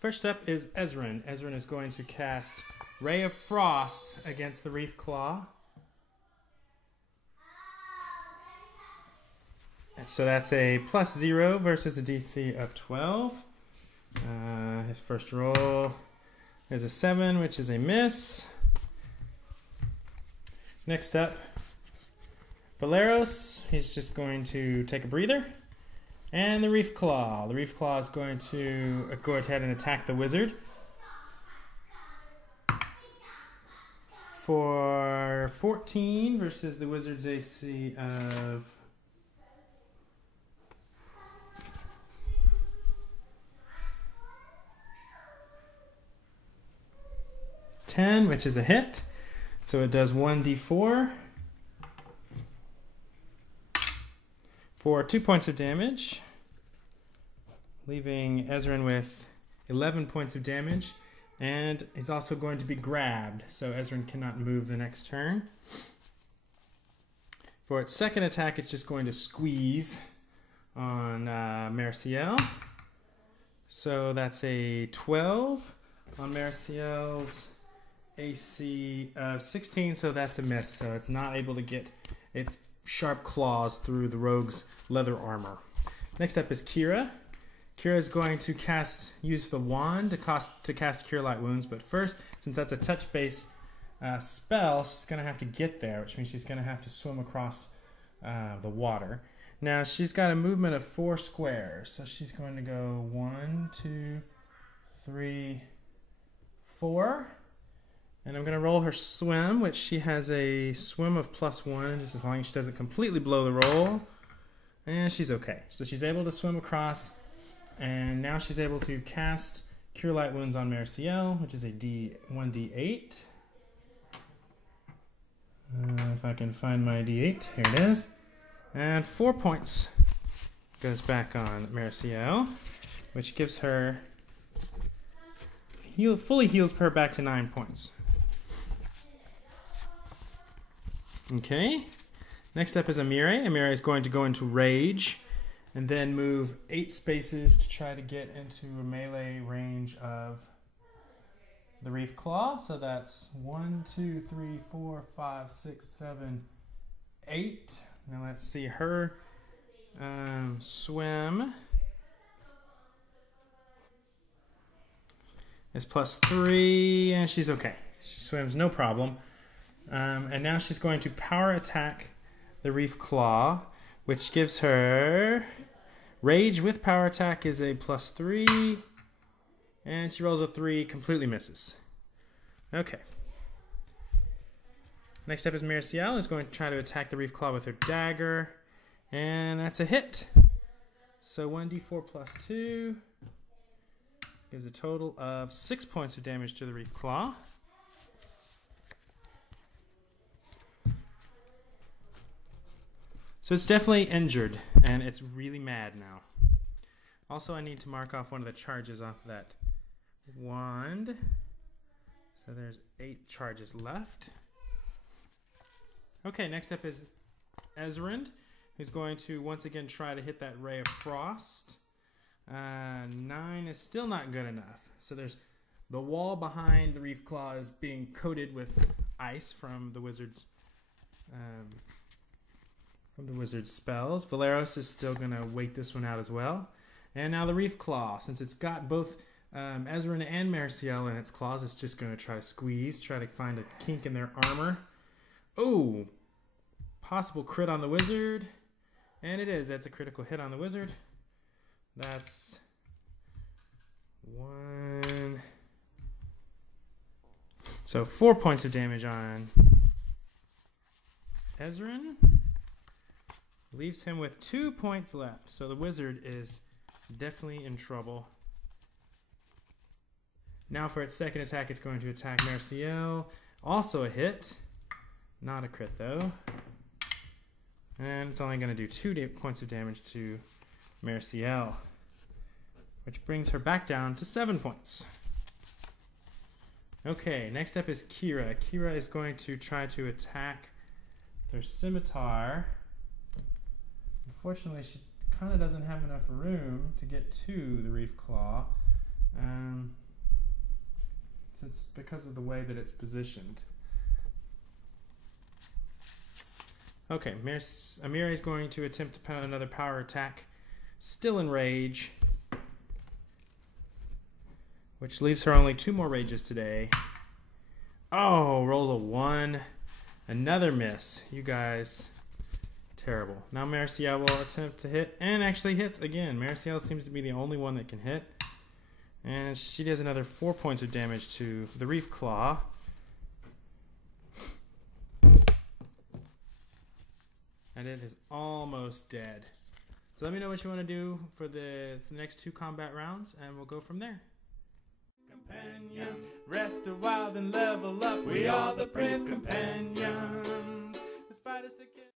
First up is Ezrin. Ezrin is going to cast Ray of Frost against the Reef Claw. And so that's a +0 versus a DC of 12. His first roll is a 7, which is a miss. Next up, Valeros. He's just going to take a breather. And the Reef Claw. The Reef Claw is going to go ahead and attack the wizard. For 14 versus the wizard's AC of 10, which is a hit. So it does 1d4 for 2 points of damage, leaving Ezrin with 11 points of damage, and he's also going to be grabbed, so Ezrin cannot move the next turn. For its second attack, it's just going to squeeze on Marciel. So that's a 12 on Marciel's AC of 16, so that's a miss. So it's not able to get its sharp claws through the rogue's leather armor. Next up is Kira. Kira is going to use the wand to cast Cure Light Wounds, but first, since that's a touch-based spell, she's going to have to get there, which means she's going to have to swim across the water. Now, she's got a movement of 4 squares, so she's going to go 1, 2, 3, 4. And I'm going to roll her swim, which she has a swim of +1, just as long as she doesn't completely blow the roll. And she's okay. So she's able to swim across, and now she's able to cast Cure Light Wounds on Marciel, which is a 1d8. If I can find my d8, here it is. And 4 points goes back on Marciel, which gives her, fully heals her back to 9 points. Okay, next up is Amire. Amire is going to go into Rage and then move 8 spaces to try to get into a melee range of the Reef Claw. So that's 1, 2, 3, 4, 5, 6, 7, 8. Now let's see her swim is +3, and she's okay. She swims no problem. And now she's going to power attack the Reef Claw, which gives her Rage with power attack is a +3, and she rolls a 3, completely misses. Okay. Next up is Marciel, is going to try to attack the Reef Claw with her dagger, and that's a hit. So 1d4 + 2 gives a total of 6 points of damage to the Reef Claw. So it's definitely injured, and it's really mad now. Also, I need to mark off one of the charges off that wand. So there's 8 charges left. Okay, next up is Ezrin, who's going to once again try to hit that Ray of Frost. 9 is still not good enough. So there's the wall behind the Reef Claw is being coated with ice from the wizard's spells. Valeros is still going to wait this one out as well. And now the Reef Claw, since it's got both Ezrin and Marciel in its claws, it's just going to try to squeeze, try to find a kink in their armor. Oh, possible crit on the wizard. And it is. That's a critical hit on the wizard. That's 1. So 4 points of damage on Ezrin. Leaves him with 2 points left. So the wizard is definitely in trouble. Now for its second attack, it's going to attack Marciel. Also a hit. Not a crit though. And it's only going to do 2 points of damage to Marciel, which brings her back down to 7 points. Okay, next up is Kira. Kira is going to try to attack their scimitar. Unfortunately, she kind of doesn't have enough room to get to the Reef Claw. It's because of the way that it's positioned. Okay, Amira is going to attempt to pound another power attack, still in rage, which leaves her only 2 more rages today. Oh, rolls a 1. Another miss. You guys, terrible. Now Marciel will attempt to hit, and actually hits again. Marciel seems to be the only one that can hit. And she does another 4 points of damage to the Reef Claw. And it is almost dead. So let me know what you want to do for the next 2 combat rounds, and we'll go from there. Companions, rest a while, then level up. We are the brave companions. Despite us